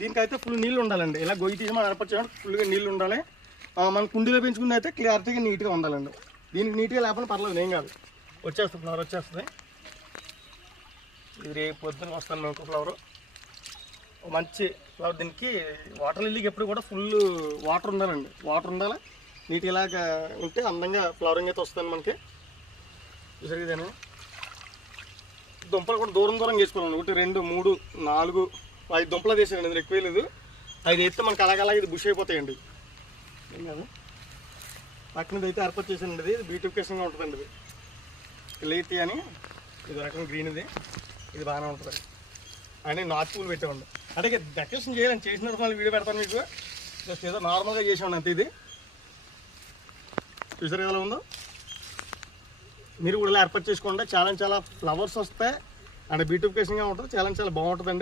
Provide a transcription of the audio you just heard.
దీనికైతే ఫుల్ నీళ్ళు ఉండాలండి. ఇలా గొయ్యి తీసి మనం ఏర్పాటు చేయడానికి ఫుల్గా నీళ్ళు ఉండాలి. మన కుండీలో పెంచుకుంది అయితే క్లారిటీగా నీట్గా ఉండాలండి. దీనికి నీట్గా లేకపోతే పర్లేదు, ఏం కాదు. వచ్చేస్తుంది, ఫ్లవర్ వచ్చేస్తుంది. ఇది రేపు పొద్దున వస్తాను మేము ఫ్లవర్, మంచి ఫ్లవర్. దీనికి వాటర్ లిల్లీకి ఎప్పుడు కూడా ఫుల్ వాటర్ ఉండాలండి. వాటర్ ఉండాలి, నీట్గా ఇలాగా ఉంటే అందంగా ఫ్లవరింగ్ అయితే వస్తుంది మనకి. చూసారు, దుంపలు కూడా దూరం దూరం చేసుకోవాలండి. 1 2 3 4 5 దుంపలు వేసానండి, అందులో ఎక్కువ లేదు. 5 వేస్తే మనకి అలాగలాగా ఇది బుష్ అయిపోతాయండి. ఏం కాదు. పక్కనది అయితే ఏర్పాటు చేసానండి. ఇది బ్యూటిఫికేషన్గా ఉంటుందండి. ఇది లేతి అని ఇది రకం గ్రీన్, ఇది బాగానే ఉంటుంది. అని నాటు పూలు పెట్టామండి. అంటే డెకరేషన్ చేయాలని చేసిన మళ్ళీ వీడియో పెడతాను మీకు. జస్ట్ ఏదో నార్మల్గా చేసామండి అంతే. ఇది చూసారు ఎలా ఉందో. మీరు కూడా ఏర్పాటు చేసుకోండి. చాలా ఫ్లవర్స్ వస్తాయి అండ్ బ్యూటిఫికేషన్గా ఉంటుంది. చాలా బాగుంటుందండి.